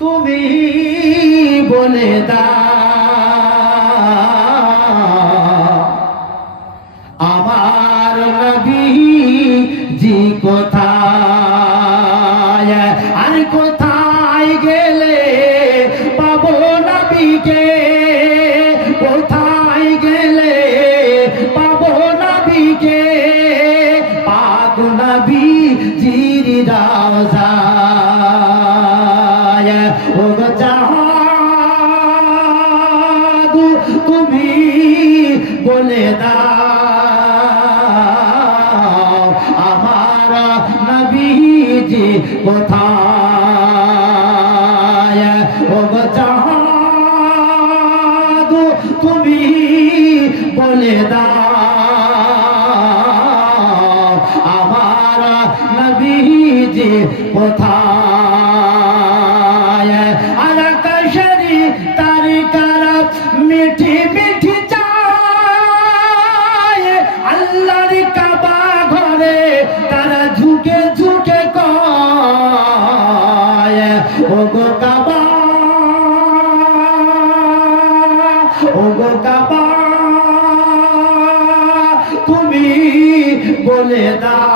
তুমি বলে দাও আমার নবীজি কোথায়, আর কোথায় গেলে পাবো নবীকে, কোথায় গেলে পাবো নবীকে, পাক নবীজির রওজায়। ও জাদু তুমি বলে দাও আমার নবীজি কোথায়। ও জাদু তুমি বলে দাও আমার নবীজি কোথায়। আর আকাশেরি তারকারা মিঠি মিঠি চায়, আল্লাহর কাবা ঘরে তারা ঝুঁকে ঝুঁকে কয়, ও গো কাবা, ও গো কাবা তুমি বলে দাও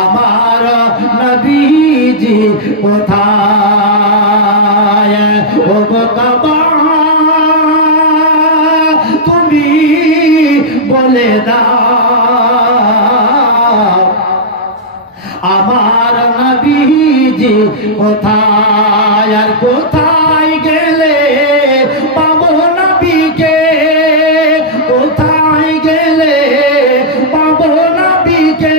আমার নবীজি কোথায়। ও গো কাবা তুমি বলে দাও আমার নবীজি কোথায়। আর কোথায় গেলে পাবো নবীকে, কোথায় গেলে পাবো নবীকে,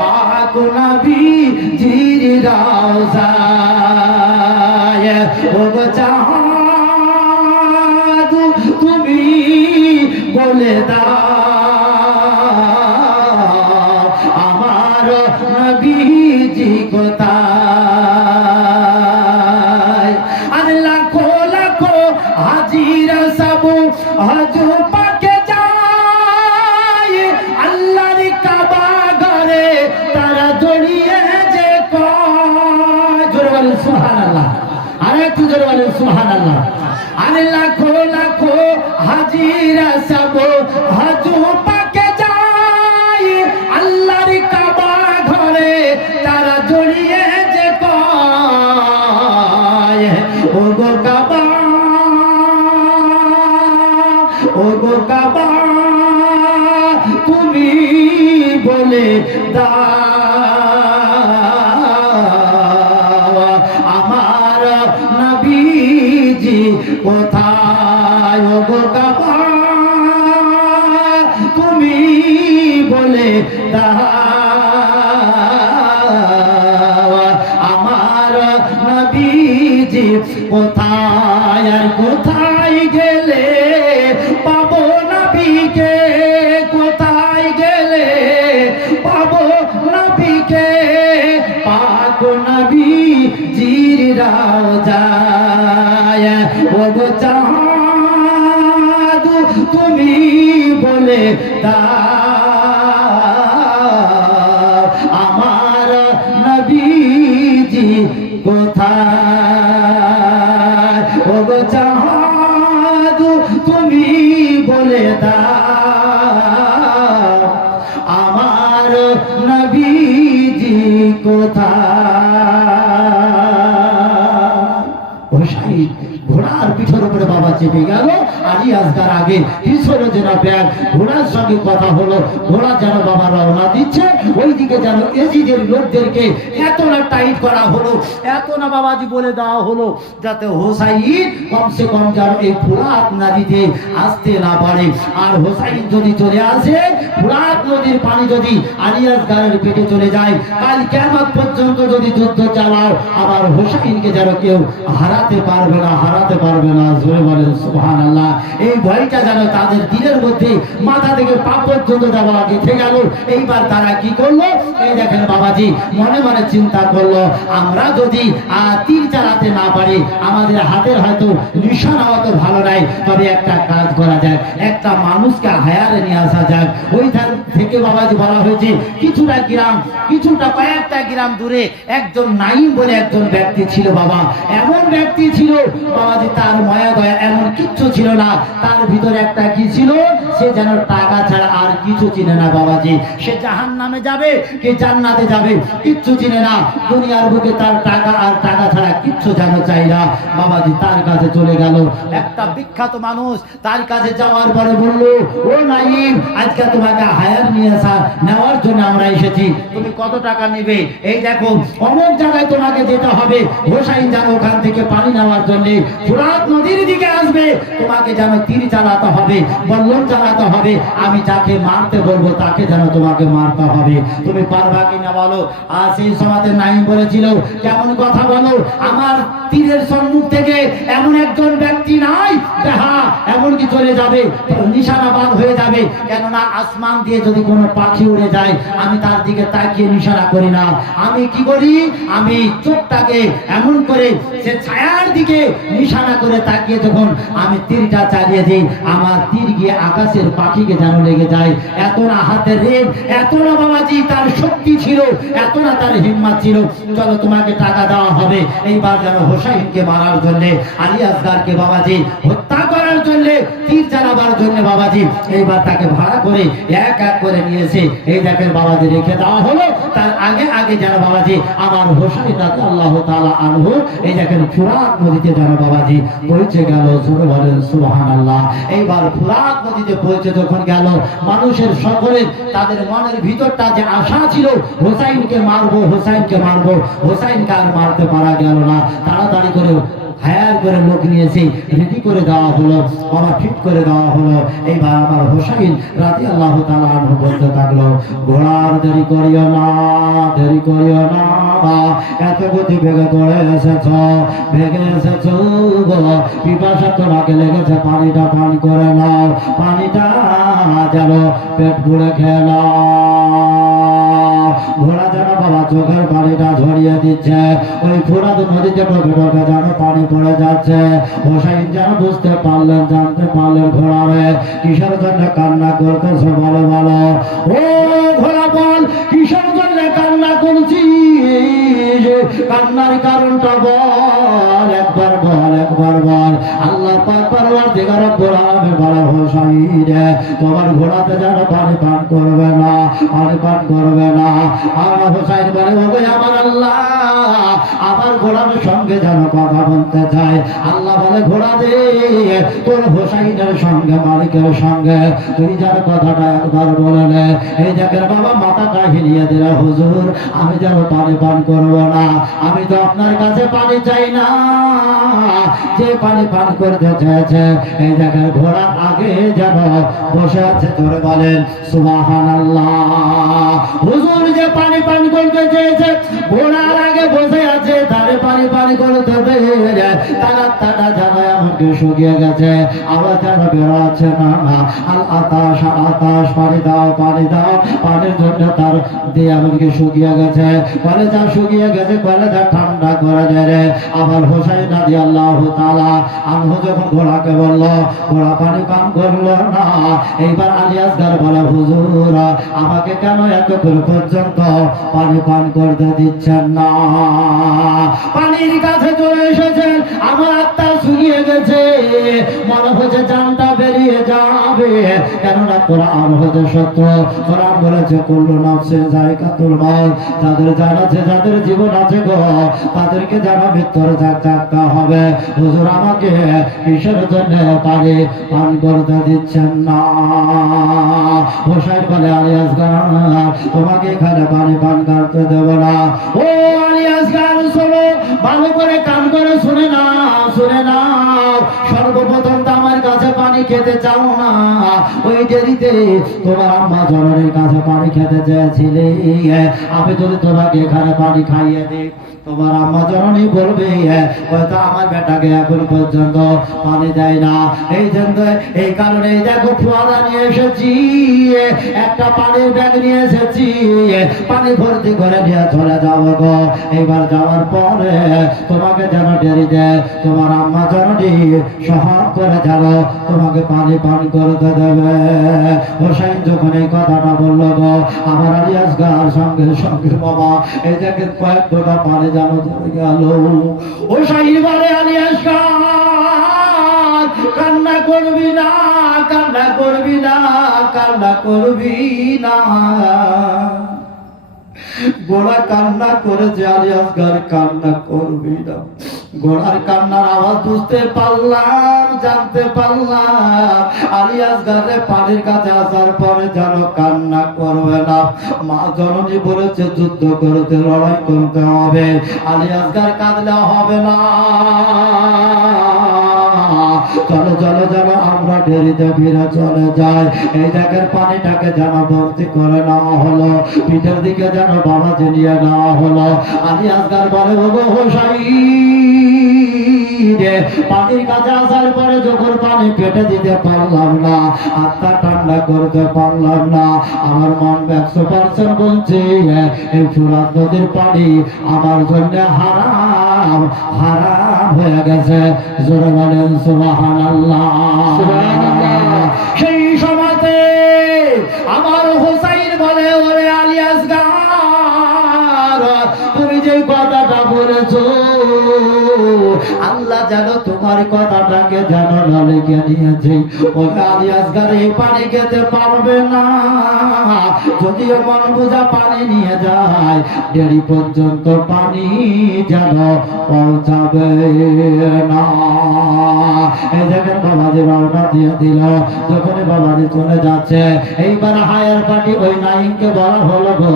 পাক নবীজির রওজায়। ও জাদু তুমি বলে দাও আমার নবীজি কোথায়। আর লাখো লাখো হাজিরা সব হজ পাকে যায়, আল্লাহর কাবা ঘরে তারা জড়িয়ে যে কয়, জোরে বলেন সুবহানাল্লাহ, আর একটু জোরে বলেন সুবহানাল্লাহ। আর লাখো লাখো হাজিরা সব হজ পাকে যায়, আল্লাহর কাবা ঘরে তারা জড়িয়ে যে কয়, ও গো কাবা, ও গো কাবা তুমি বলে দাও আমার নবীজি কোথায়। ও গো কাবা তুমি বলে দাও আমার নবীজি কোথায়। আর কোথায় গেলে পাবো নবীকে, কোথায় গেলে পাবো নবীকে, পাক নবীজির রওজায়। ও গো জাদু তুমি বলে দাও আমার নবীজি কোথায়। ও গো জাদু তুমি বলে দাও আমার নবীজি কোথায়। ঘোড়ার পিঠের উপরে বাবা চেপে গেল, আলী আসগার আগে পিছনে যেন ব্যাগ, ঘোড়ার সঙ্গে কথা হলো, ঘোড়া যেন বাবা রওনা দিচ্ছে, ওইদিকে যেন এজিদের লোকদেরকে এত না টাইট করা হলো, এত না বাবাজি বলে দেওয়া হলো যাতে হোসাইন কমসে কম যেন এই ফুরাত নদীতে আসতে না পারে। আর হোসাইন যদি চলে আসে, ফুরাত নদীর পানি যদি আলী আসগারের পেটে চলে যায়, কাল কিয়ামত পর্যন্ত যদি যুদ্ধ চালাও আবার হোসাইনকে যেন কেউ হারাতে পারবে না, হারাতে পারবে না। জোরে বলেন সুবহানাল্লাহ। এই ভয়টা যেন তাদের তাদের দিলের মধ্যে মাথা থেকে পা পর্যন্ত দেওয়া গেঁথে গেল। এইবার তারা কি করলো, এই দেখেন বাবাজি মনে মনে চিন্তা করলো, আমরা যদি তীর চালাতে না পারি, আমাদের হাতের হয়তো নিশানা অত ভালো নাই, তবে একটা কাজ করা যায়, একটা মানুষকে হায়ারে নিয়ে আসা যাক। ওইখান থেকে বাবাজি বলা হয়েছে কিছুটা গ্রাম, কিছুটা কয়েকটা গ্রাম দূরে একজন নাইম বলে একজন ব্যক্তি ছিল বাবা। এমন ব্যক্তি ছিল বাবাজি, তার মায়া দয়া এমন কিচ্ছু ছিল না, তার ভিতরে একটা কি ছিল, সে যেন টাকা ছাড়া আর কিছু চিনে না বাবাজি। সে জাহান্নামে যাবে কি জান্নাতে যাবে কিচ্ছু চিনে না, দুনিয়ার বুকে তার টাকা আর টাকা ছাড়া কিচ্ছু যেন চাই না বাবাজি। তার কাছে চলে গেল একটা বিখ্যাত মানুষ, তার কাছে যাওয়ার পরে বলল, ও নাইম, আজকে তোমাকে হায়ার নিয়ে নেওয়ার জন্য আমরা এসেছি, তুমি কত টাকা নেবে? এই দেখো অমুক জায়গায় তোমাকে যেতে হবে, হোসাইন যেন ওখান থেকে পানি নেওয়ার জন্য ফোরাত নদীর দিকে আসবে, তোমাকে যেন তীর চালাতে হবে, বল্লম চালাতে হবে, আমি যাকে মারতে বলবো তাকে যেন তোমাকে মারতে হবে, তুমি পারবা কিনা বলো? আর সেই সময়তে নাইম বলেছিল, কেমন কথা বলো, আমার তীরের সম্মুখ থেকে এমন একজন ব্যক্তি নাই, হ্যাঁ এমনকি চলে যাবে, নিশানাবাদ হয়ে যাবে, কেননা আসমান দিয়ে যদি কোনো পাখি উড়ে যায় আমি তার দিকে তাকিয়ে নিশানা করি না, আমি কি করি, আমি চোখটাকে এমন করে সে ছায়ার দিকে নিশানা করে তাকিয়ে যখন আমি তীরটা চালিয়ে দিই, আমার তীর গিয়ে আকাশের পাখিকে যেন লেগে যায়। এত না হাতের রেট, এত না বাবাজি তার শক্তি ছিল, এত না তার হিম্মত ছিল। চলো তোমাকে টাকা দেওয়া হবে, এইবার যেন হোসাইনকে মারার জন্য, আলী আসগারকে বাবাজি হত্যা করার জন্য, তীর চালাবার জন্য বাবাজি এইবার তাকে ভাড়া করে এক এক করে নিয়েছে, এই দেখেন বাবাজি রেখে দেওয়া হলো। তার আগে আগে যেন বাবাজি আমার হোসাইন রাদিয়াল্লাহু তাআলা আনহু এই দেখেন ফুরাত নদীতে যেন বাবাজি পৌঁছে গেল। জোরে বলেন সুবহানাল্লাহ। এইবার ফুরাত নদীতে পৌঁছে যখন গেল, মানুষের সকলে তাদের মনের ভিতরটা যে আশা ছিল হোসাইনকে মারবো, হোসাইনকে মারবো, হোসাইনকে আর মারতে পারা গেল না। তাড়াতাড়ি করে হায়ার করে লোক নিয়েছে, রেডি করে দেওয়া হলো, বাবা ঠিক করে দেওয়া হলো। এইবার আমার হোসাইন রাদিয়াল্লাহু তাআলা আনহু বলতে থাকলো, ঘোড়ার দেরি করিও না, দেরি করিও না, এত গতি বেগে চলে এসেছ, ভেগে এসেছ গো, পিপাসা তোমাকে লেগেছে, পানিটা পান করে নাও, পানিটা যেন পেট পুড়ে খেয়ে নাও। ঘোড়া যেন বাবা চোখের পানিটা ঝরিয়ে দিচ্ছে, ওই ফুরাত নদীতে টোকে টোকে যেন পানি পড়ে যাচ্ছে। হোসাইন যেন বুঝতে পারলেন, জানতে পারলেন ঘোড়ারে কিসের জন্য কান্না করতেছে, বলো বলো, ও ঘোড়া বল কিসের জন্য কান্না করছিস, কান্নার কারণটা বল, একবার বল, একবার বল। আল্লাহ পাক পরওয়ারদিগার রব্বুল আলামিন বলে, হোসাইন তোমার ঘোড়াতে যেন পানি পান করবে না, পানি পান করবে না। আমার হোসাইন বলে, ওগো আমার আল্লাহ, আমার ঘোড়ার সঙ্গে যেন কথা বলতে চায়। আল্লাহ বলে, ঘোড়া দে, তোর হোসাইনের সঙ্গে, মালিকের সঙ্গে তুই যার কথাটা একবার বলে নে। এই দেখেন বাবা মাথাটা হিলিয়ে দিলে, হুজুর আমি যেন পানি পান করবো না, আমি তো আপনার কাছে পানি চাই না, যে পানি পান করতে চেয়েছে এই দেখেন ঘোড়ার আগে যেন বসে আছে। তোরে বলেন সুবহানাল্লাহ। হুজুর যে পানি পান করতে চেয়েছে ঘোড়ার আগে বসে আছে, তারে পানি পানি করতে দেবে, তারা তারা যেন এমনকি শুকিয়ে গেছে, আবার যেন বেরোচ্ছে না। আল আতাশ, আতাশ, পানি দাও, পানি দাও, পানির জন্য তার দিয়ে এমনকি শুকিয়ে গেছে, কলেজা শুকিয়ে গেছে, কলেজা ঠান্ডা করে দেয়। আবার হোসাইন রাদিয়াল্লাহু তাআলা আনহু যখন ঘোড়াকে বলল, ঘোড়া পানি পান করলো না। এইবার আলী আসগার বলে, হুজুর আমাকে কেন এতক্ষণ পর্যন্ত পানি পান করতে দিচ্ছেন না? পানির কাছে চলে এসেছেন, আমার আত্মা শুকিয়ে গেছে, মনে হচ্ছে জানটা বেরিয়ে যাবে, কেননা কোরআন হতে সত্য। কোরআন বলেছে কুল্লু নাফসিন যায়কাতুল মাউত, যাদের জান আছে, যাদের জীবন আছে গো, তাদেরকে জানা মৃত্যুর ধাক্কা হবে। হুজুর আমাকে কিসের জন্য পানি পান করতে দিচ্ছেন না? হোসাইন বলে, আলী আসগার তোমাকে এখানে পানি পান করতে দেব না। ও আলী আসগার শোনো, ভালো করে কান করে শুনে না, শুনে না। সর্বপ্রথম তো আমার কাছে পানি খেতে চাও না, ওই যে দেরিতে তোমার আম্মা জননীর কাছে পানি খেতে চেয়েছিলে, আমি যদি তোমাকে এখানে পানি খাইয়ে দিই, তোমার আম্মা জননী বলবে হয়তো আমার বেটাকে এখন পর্যন্ত পানি দেয় না। এই জন্য এই কারণে দেখো ফোয়ারা নিয়ে এসেছি, একটা পানির ব্যাগ নিয়ে এসেছি, পানি ভর্তি করে নিয়ে চলে যাবো গো। এইবার যাওয়ার পরে তোমাকে যেন দেরিতে তোমার আম্মা জননী সহায় করে যেন তোমাকে পানি পান করতে দেবে। হোসাইন যখন এই কথাটা বললো গো, আমার আলী আসগার সঙ্গে সঙ্গে বাবা এই দেখে কয়েক ফোঁটা পানি যেন ধরে গেল। হোসাইন বলে আলী আসগার কান্না করবি না, কান্না করবি না, কান্না করবি না। ঘোড়া কান্না করেছে, আলী আসগার কান্না করবি না। ঘোড়ার কান্নার আওয়াজ বুঝতে পারলাম, জানতে পারলাম আলী আসগারের পানির কাছে আসার পরে যেন কান্না করবে না। মা জননী বলেছে যুদ্ধ করতে, লড়াই করতে হবে, আলী আসগার কাঁদলে হবে না। চলো চলো চলো আমরা দেরিতে ফিরে চলে যাই। এই দেখের পানিটাকে যেন ভর্তি করে নেওয়া হলো, পিঠের দিকে যেন বাবা নিয়ে নেওয়া হলো। আলী আসগার বলে ওগো হোসাইন, পানির কাছে আসার পরে যখন পানি পেটে দিতে পারলাম না, আত্মা ঠান্ডা করতে পারলাম না, আমার মন 100% বলছে এই ফুরাত নদীর পানি আমার জন্য হারাম, হারাম হয়ে গেছে। জোরে বলেন সুবহানাল্লাহ। সেই সময়তে আমার হোসাইন বলে ওরে আলী আসগার, তুমি যে কথাটা বলেছো আল্লাহ যেন তোমার কথাটাকে যেন না লিখে নিয়েছে। ওই আলী আসগার এই পানি খেতে পারবে না, যদিও মন বোঝা পানি নিয়ে যায়, দেরি পর্যন্ত পানি যেন পৌঁছাবে না। এই দেখেন বাবাজি রওনা দিয়ে দিল। যখনই বাবাজি চলে যাচ্ছে, এইবার হায়ার পার্টি ওই নাইমকে বলা হলো গো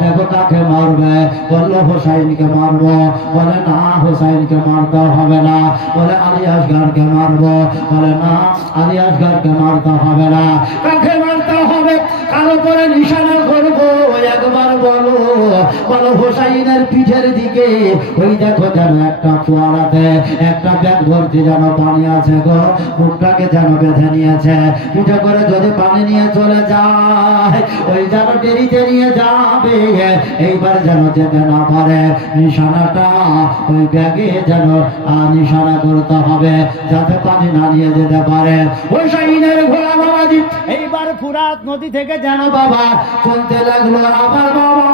দেখো কাকে মারবে, বললো হোসাইনকে মারবো। বলে না হোসাইনকে মারতে হবে না, বলে আলী আসগারকে মারবো। বলে না আলী আসগারকে মারতে হবে না, কাকে মারতে হবে, কারো করে নিশানা করবো, একবার বলো। বলো হোসাইনের পিঠের দিকে ওই দেখো যেন একটা ফোয়ারাতে একটা ব্যাগ ভর্তি যেন পানি আছে গো, মুখটাকে যেন বেঁধে নিয়েছে, পিঠে করে যদি পানি নিয়ে চলে যায় ওই যেন দেরিতে নিয়ে যাবে, এইবার যেন যেতে না পারে। নিশানাটা ওই ব্যাগে যেন নিশানা করতে হবে যাতে পানি না নিয়ে যেতে পারে। হোসাইনের ঘোড়া বাবাজি এইবার ফুরাত নদী থেকে যেন বাবা চলতে লাগলো। আবার বাবা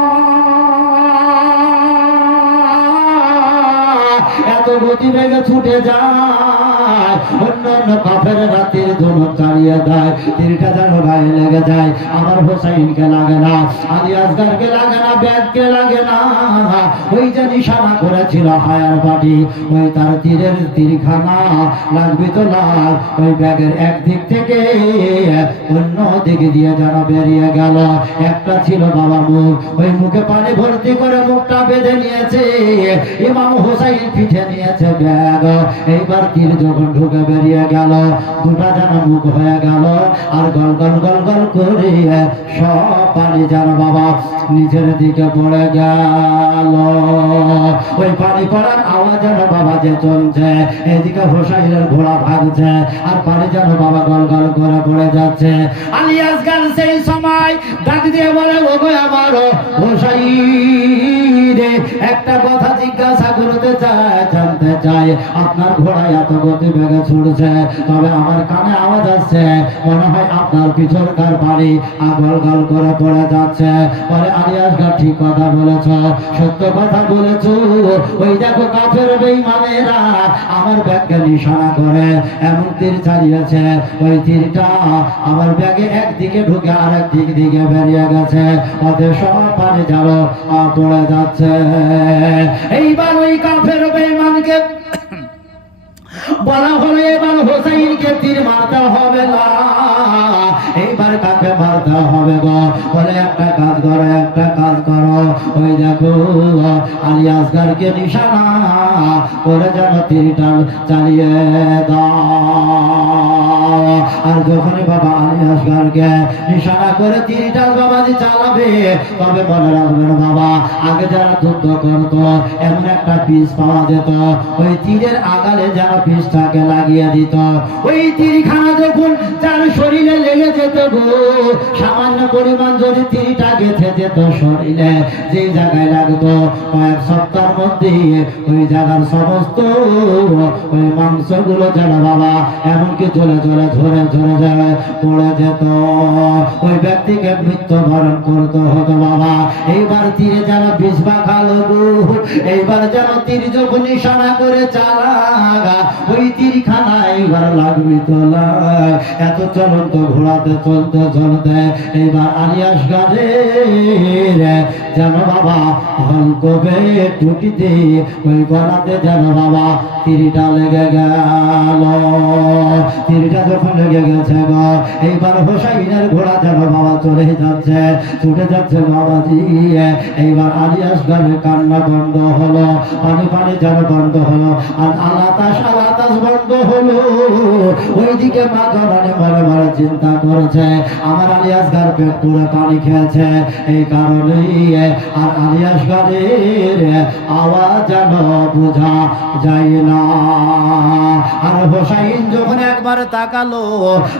এত গতি বেগে ছুটে যায়, অন্য অন্য কাফের রাতের ধনুক চালিয়ে দেয়, তীরটা যেন গায়ে লেগে যায়। আমার হোসাইনকে লাগে না, আলী আসগারকে লাগে না, ব্যাগকে লাগে না। ওই যে নিশানা করেছিল হায়ার বাড়ি, ওই তার তীরের তীরখানা লাগবে তো লাগ, ওই ব্যাগের একদিক থেকে অন্য দিকে দিয়ে যেন বেরিয়ে গেল। একটা ছিল বাবা মুখ, ওই মুখে পানি ভর্তি করে মুখটা বেঁধে নিয়েছে। ইমাম হোসাইন পিঠে নিয়েছে ব্যাগ, এইবার তীর যখন ঢুকে বেরিয়ে গেল, দুটা যেন মুখ হয়ে গেল, আর গল গল গল গল করে সব পানি যেন বাবা নিচের দিকে পড়ে গেল। ওই পানি পড়ার আওয়াজ যেন বাবা যে চলছে, এদিকে হোসাইনের ঘোড়া ভাগছে, আর পানি যেন বাবা গল গল করে পড়ে যাচ্ছে। আলী আসগার সেই সময় ডাক দিয়ে বলে ওগো আমার হোসাইন, একটা কথা জিজ্ঞাসা করতে চাই, জানতে চাই আপনার ঘোড়া এত গতি বেগে ছুটছে, তবে আমার কানে আওয়াজ আসছে মনে হয় আপনার পিছনকার পানি গল গল করে পড়ে যাচ্ছে। বলে আলী আসগার ঠিক কথা বলেছ, সত্য কথা বলেছ। ওই দেখো কাফের বেঈমানেরা আমার ব্যাগকে নিশানা করে এমন তীর চালিয়েছে, ওই তীরটা আমার ব্যাগে একদিকে ঢুকে আর একদিক দিকে বেরিয়ে গেছে, ওদের সব পানি যেন পড়ে যাচ্ছে। এইবার ওই কাফের বেঈমানকে বলা হলো এবার হোসাইনকে তীর মারতে হবে না, এইবার কাকে মারতে হবে গো? বলে একটা কাজ করো, একটা কাজ করো, ওই দেখো আলী আসগারকে নিশানা করে যেন তীরটা চালিয়ে দাও। আর যখনই বাবা আলী আসগারকে নিশানা করে তীরটা বাবাজি চালাবে, তবে মনে রাখবেন বাবা, আগে যারা যুদ্ধ করতো এমন একটা পিস পাওয়া যেত, ওই তীরের আগালে যারা পিসটাকে লাগিয়ে দিত, ওই তীরখানা যখন যার শরীরে লেগে যেত গো, সামান্য পরিমাণ যদি তীরটা গেঁথে যেত শরীরে, যে জায়গায় লাগতো, কয়েক সপ্তাহের মধ্যে ওই জায়গার সমস্ত ওই মাংসগুলো যেন বাবা এমনকি চলে চলে ঝরে ঝরে যায় পড়ে যেত, ওই ব্যক্তিকে মৃত্যুবরণ করতে হতো বাবা। এইবার তীরে যেন বিষ মাখালো গো, এইবার যেন তীর যখন নিশানা করে চালা, ওই তীরখানা এইবার লাগবে তোলা। এত চলন্ত ঘোড়াতে চলতে চলতে এইবার আলী আসগারের যেন বাবা হলকবে টুটিতে ওই গলাতে যেন বাবা তীরটা লেগে গেল। তীরটা যখন লেগে গেছে গো, এইবার হোসাইনের ঘোড়া যেন বাবা চলে যাচ্ছে, ছুটে যাচ্ছে বাবাজি। এইবার আলী আসগারের কান্না বন্ধ হলো, পানি পানি যেন বন্ধ হলো, আর আলাতাস বন্ধ হলো। ওইদিকে মা জননী মনে মনে চিন্তা করেছে, আমার আলী আসগার পেট পুরো পানি খেয়েছে, এই কারণেই আর আলী আসগারের আওয়াজ যেন বোঝা যায় না। আর হোসাইন যখন একবার তাকালো,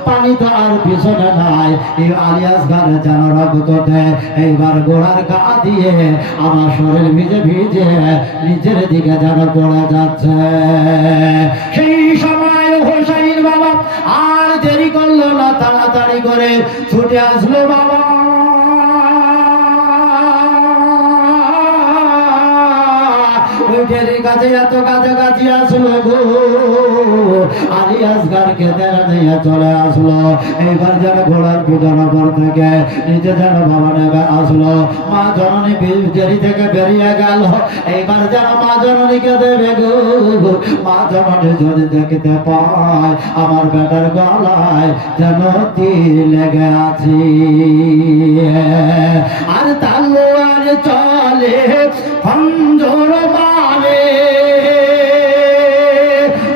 পানি তো আর পিছনে নাই, এই আলী আসগার যেন রক্ততে এইবার গোড়ার গা দিয়ে আমার শরীর ভিজে ভিজে নিচের দিকে যেন পড়ে যাচ্ছে। সেই সময় হোসাইন বাবা আর দেরি করলো না, তাড়াতাড়ি করে ছুটে আসলো বাবা। ওইটার কাছে এত কাছাকাছি আসলো গো, আলী আসগারকে তেরা নিয়ে চলে আসলো। এইবার যেন ঘোড়ার পিছন উপর থেকে নিচে যেন বাবা নেমে আসলো। মা জননী দেরি থেকে বেরিয়ে গেল, এইবার যেন মা জননীকে দেবে গো। মা জননী যদি দেখতে পায় আমার বেটার গলায় যেন তীর লেগে আছে, আর তালোয়ার চলে খঞ্জর মারে,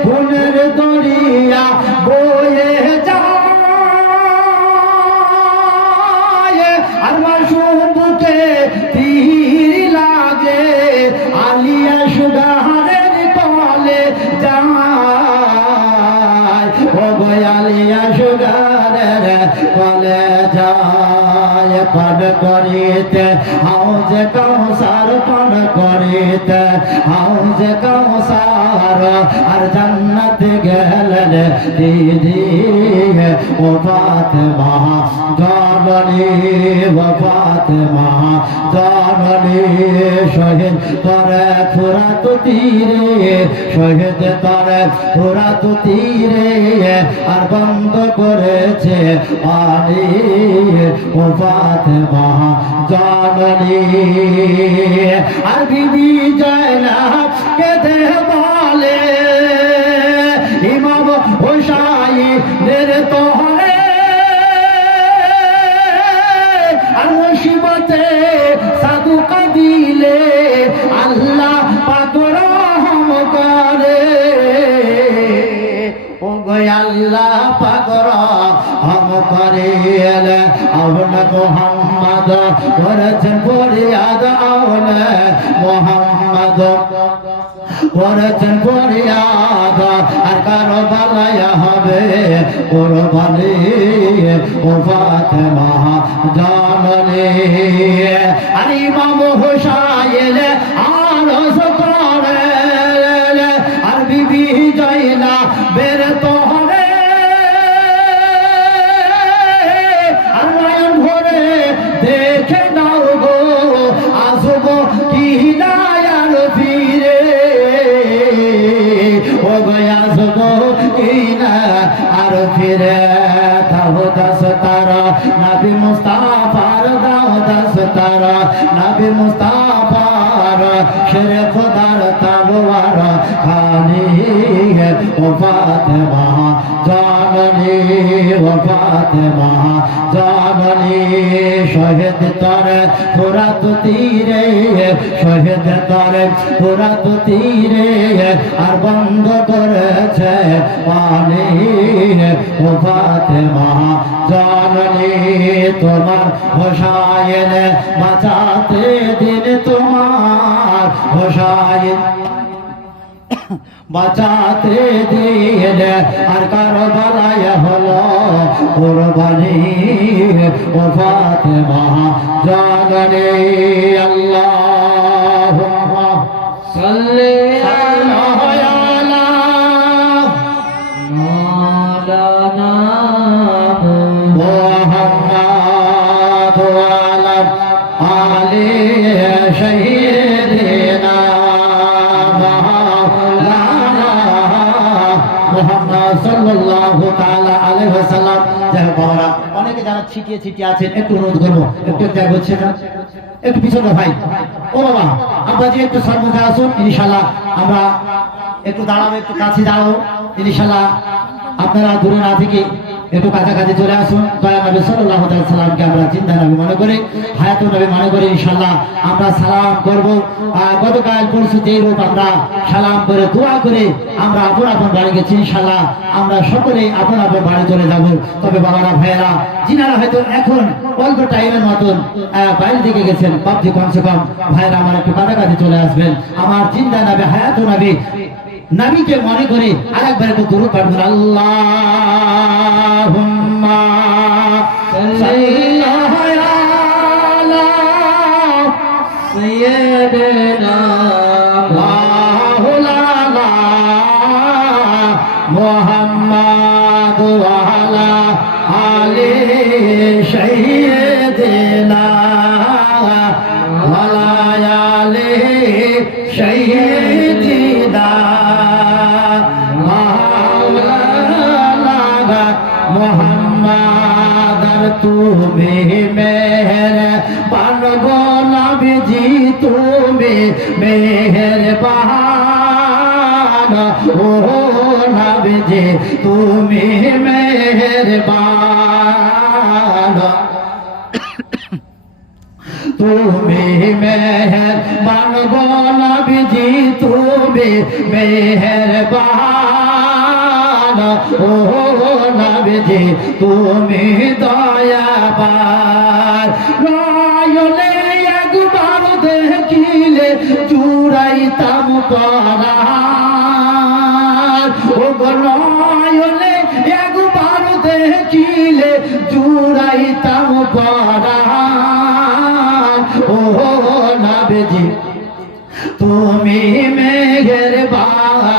খুনের দরিয়া বয়ে যায়, আর মাসুম বুকে তীর লাগে, আলী আসগারের কলে যায়, ও গো আলী আসগারের কলে যায়। পান করিতে হাউজ কাউসার, পান করিতে হাউজ কাউসার, আর জান্নাত গেলেন দিদি ও ফাতেমা জননী, ও ফাতেমা জননী। শহীদ করে ফুরাত তীরে, শহীদ করে ফুরাত তীরে, আর বন্ধ করেছে পানি ও ফাতেমা জননী। আর বিবি জয়নাব কেঁদে বলে, ইমাম হোসাইনের তোহরে, আর মুসিবতে সাদুকা দিলে আল্লাহ পাক রহম করে, ও গো আল্লাহ পাক রহম করে। আওলা মুহাম্মদ করেছেন ফরিয়াদ, আওলা মুহাম্মদ করেছেন ফরিয়াদ, আর কারো বালায়া হবে কুরবানি ও ফাতেমা জননী। আর ইমাম হোসাইন আরজ করে, আর বিবি জয়নাবের তোহরে, আর নয়ন ভরে দেখে নাও গো, আসবো কি না আর ফিরে, ও গো আসবো কি না আর ফিরে। দাও দস্তরা নবী মুস্তাফার, দাও দস্তরা নবী মুস্তাফার, শের খোদার তলোয়ার খানি ও ফাতেমা জাননী ও ফাতেমা জাননী শহীদ তরে ফুরাত তীরে শহীদ তরে ফুরাত তীরে আর বন্ধ করেছে পানি ও ফাতেমা জাননী তোমার হোসাইন বাঁচাতে দিন তোমার হোসাইন বাঁচাতে দিন আর কারবালায় হলো কুরবানি ও ফাতেমা জাননী আল্লাহুম্মা সাল্লি আলা মাওলানা মুহাম্মদ ওয়া আলা আলি সাইয়্যিদিনা মুহাম্মদ সাল্লাল্লাহু তাআলা আলাইহি ওয়াসাল্লাম। যাই হোক বাবারা, অনেকে যারা ছিটিয়ে ছিটিয়ে আছেন একটু অনুরোধ করবো, একটু ত্যাগ হচ্ছে না, একটু পিছনে ভাই। ও বাবা আপনারা যে একটু সম্মুখে আসুন, ইনশাআল্লাহ আমরা একটু দাঁড়াবো, একটু কাছে দাঁড়াবো ইনশাআল্লাহ। আপনারা দূরে না থেকে একটু কাছাকাছি চলে আসুন। দয়া নবী সাল্লাল্লাহু আলাইহি সাল্লামকে আমরা জিন্দা নবী মনে করি, হায়াতুন নবী মনে করি ইনশাআল্লাহ আমরা সালাম করব। গতকাল পরশু যেই রূপ আমরা সালাম করে দোয়া করে আমরা আপন আপন বাড়ি গেছি, ইনশাআল্লাহ আমরা সকলে আপন আপন বাড়ি চলে যাব। তবে বাবারা ভাইয়েরা যিনারা হয়তো এখন অল্প টাইমের মতন বাইরে দিকে গেছেন, ভাবছি কমসে কম ভাইয়েরা আমার একটু কাছাকাছি চলে আসবেন। আমার জিন্দা নবী হায়াতুন নবী নবীকে মনে করে আরেকবার একটু দুরূদ পড়বেন। আল্লাহুম্মা সাল্লি আলা সাইয়্যিদিনা মাওলানা মুহাম্মদ ওয়া আলা আলি সাইয়্যিদিনা ওয়া আলা আলি সাইয়্যিদিনা মোহাম্মদ তুমি মেহেরবান গো নবীজি তুমি মেহেরবান ও নবীজি তুমি মেহেরবান তুমি মেহেরবান গো নবীজি তুমি মেহেরবান ও নবীজি তুমি দয়াবান। নয়নে একবার দেখিলে চুরাইতাম পরাণ ও গো নয়নে একবার দেখিলে চুরাইতাম পরাণ ও নবীজি তুমি মেহেরবান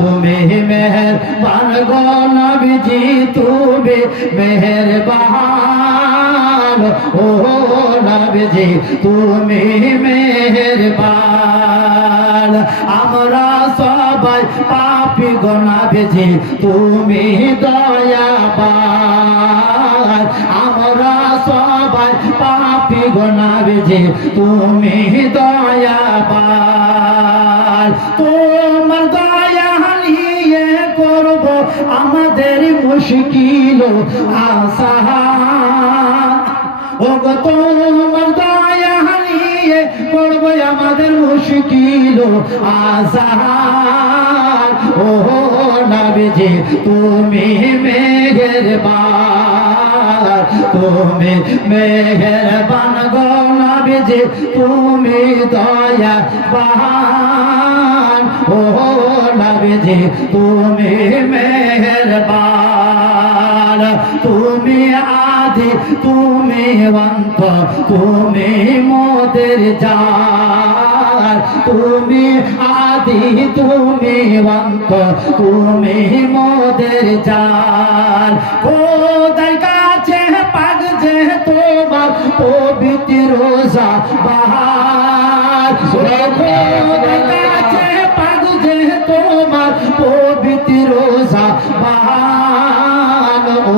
তুমি মেহেরবান গো নবীজি তুমি মেহেরবান ও নবীজি তুমি মেহেরবান। আমরা সবাই পাপী গো নবীজি তুমি দয়াবান। আমরা সবাই পাপী গো নবীজি তুমি দয়াবান। তোমার দয়া নিয়ে করব আমাদের মুশকিল আসান ও গো তোমার দয়া নিয়ে করব আমাদের মুশকিল আসান ও নবীজি তুমি মেহেরবান তুমি মেহেরবান গো নবীজি তুমি দয়াবান ও নবীজি তুমি মেহেরবান। তুমি আদি তুমি অন্ত তুমি মোদের জান তুমি আদি তুমি অন্ত তুমি মোদের জান। খোদার কাছে পাক যে তোমার পবিত্র রোজা বাহার খোদার কাছে পাক যে তোমার পবিত্র রোজা বাহার ও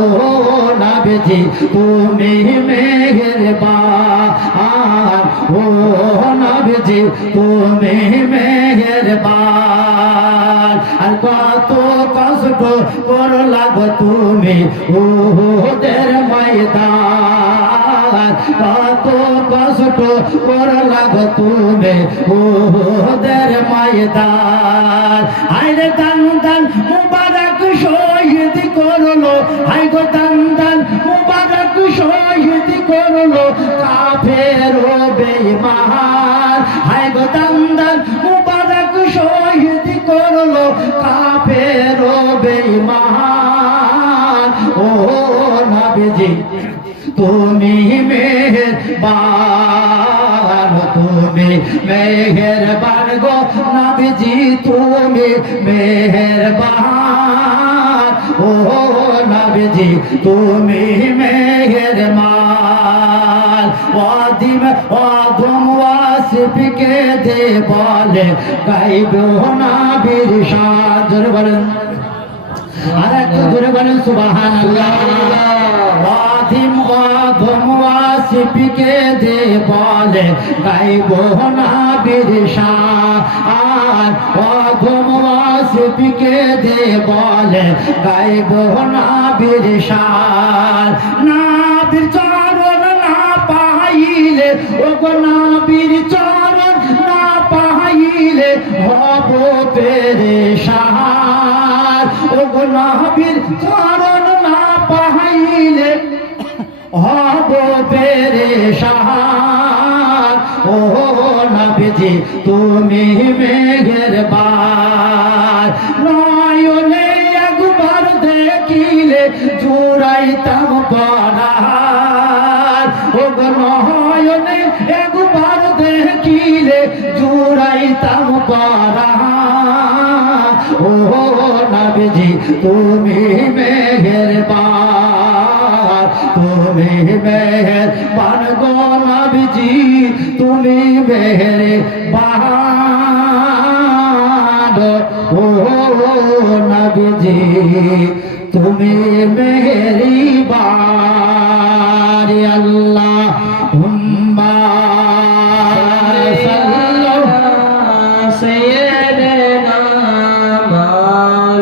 নবীজি তুমি মেহেরবান ও নবী নবীজি তুমি মেহেরবান আর কত কষ্ট করলা গো তুমি উহুদের ময়দান কত কষ্ট করলা গো তুমি উহুদের ময়দান আইরে দান দান মুবারক শহীদ করলো হাই গো দান দান মুবারক শহীদ করলো কাফের ও বেঈমান হাই গো দান দান মুবারক শহীদ করলো কাফের ও বেঈমান ও নবীজি তুমি মেহেরবান তুমি মেহেরবান গো নবীজি তুমি মেহেরবান ও নবীজি তুমি মেহেরবান ওয়াদিম ওয়াদম ওয়াসিফকে দে বলে গাইবো নবীর শান জোরে বলেন আর একটু জোরে বলেন সুবহানাল্লাহ ওয়াদিম ওয়াদম ওয়াসিফকে দে বলে গাইবো নবীর শান ওয়াদম ওয়াসিফকে দে বলে গাইবো নবীর শান নবীর চরণ না পাইলে ও গো নবীর চরণ না পাইলে হব পেরেশান ও গো নবীর চরণ না পাইলে হব পেরেশান ও নবীজি তুমি মেহেরবান নয়নে একবার দেখিলে জুড়াইতাম পরাণ ও গো নয়নে একবার দেখিলে জুড়াইতাম পরাণ ও নবীজি তুমি মেহেরবান তুমি মেহেরবান গো নবীজি তুমি মেহেরবান ও নবীজি তুমি মেহেরবান